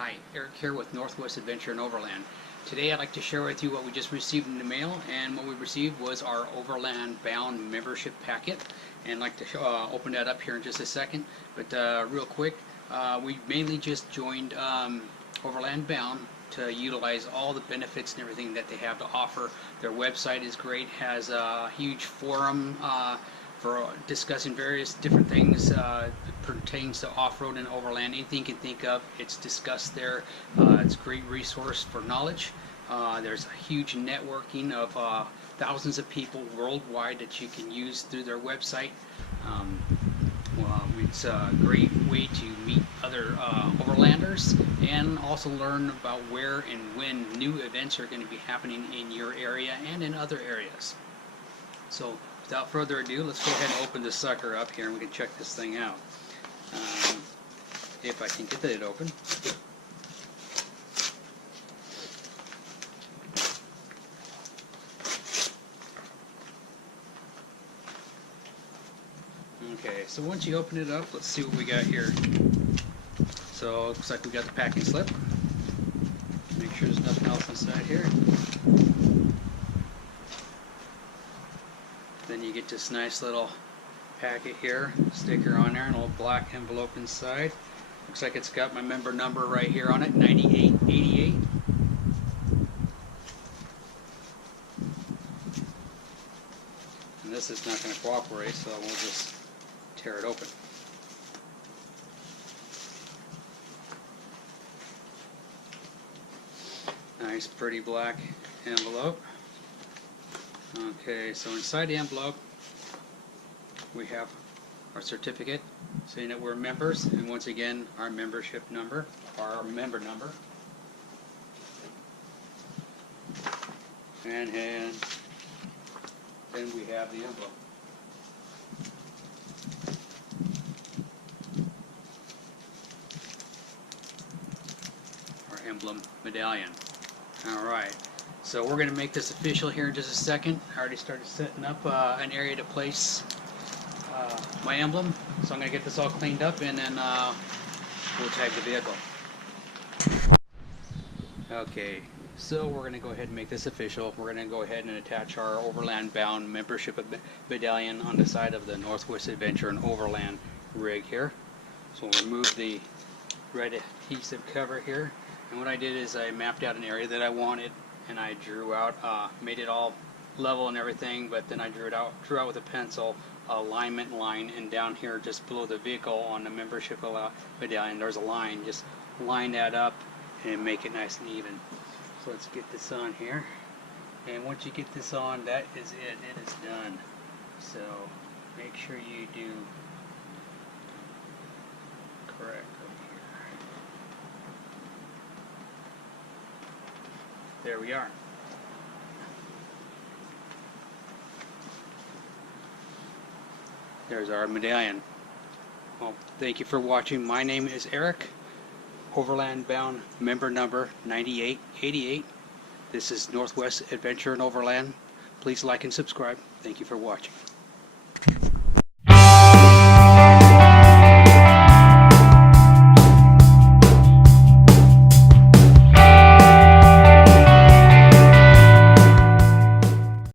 Hi, Eric here with Northwest Adventure and Overland. Today I'd like to share with you what we just received in the mail, and what we received was our Overland Bound membership packet, and I'd like to open that up here in just a second. But real quick, we mainly just joined Overland Bound to utilize all the benefits and everything that they have to offer. Their website is great, has a huge forum for discussing various different things that pertains to off-road and overland. Anything you can think of, it's discussed there. It's a great resource for knowledge. There's a huge networking of thousands of people worldwide that you can use through their website. It's a great way to meet other overlanders and also learn about where and when new events are going to be happening in your area and in other areas. So without further ado, let's go ahead and open this sucker up here and we can check this thing out. If I can get it open. Okay, so once you open it up, let's see what we got here. So it looks like we got the packing slip. Make sure there's nothing else inside here. Then you get this nice little packet here, sticker on there, and a little black envelope inside. Looks like it's got my member number right here on it, 9888. And this is not going to cooperate, so we'll just tear it open. Nice pretty black envelope. Okay, so inside the envelope we have our certificate saying that we're members, and once again our membership number, our member number. And then we have the envelope. Our emblem medallion. Alright, so we're going to make this official here in just a second. I already started setting up an area to place my emblem, so I'm going to get this all cleaned up and then we'll tag the vehicle. Okay, so we're going to go ahead and make this official. We're going to go ahead and attach our Overland Bound membership medallion on the side of the Northwest Adventure and Overland rig here. So we'll remove the red adhesive cover here, and what I did is I mapped out an area that I wanted, and I drew out, made it all level and everything, but then I drew out with a pencil alignment line, and down here just below the vehicle on the membership medallion there's a line. Just line that up and make it nice and even. So let's get this on here, and once you get this on, that is it. It is done. So make sure you do correct over here. There we are. There's our medallion. Well, thank you for watching. My name is Eric, Overland Bound member number 9888. This is Northwest Adventure and Overland. Please like and subscribe. Thank you for watching.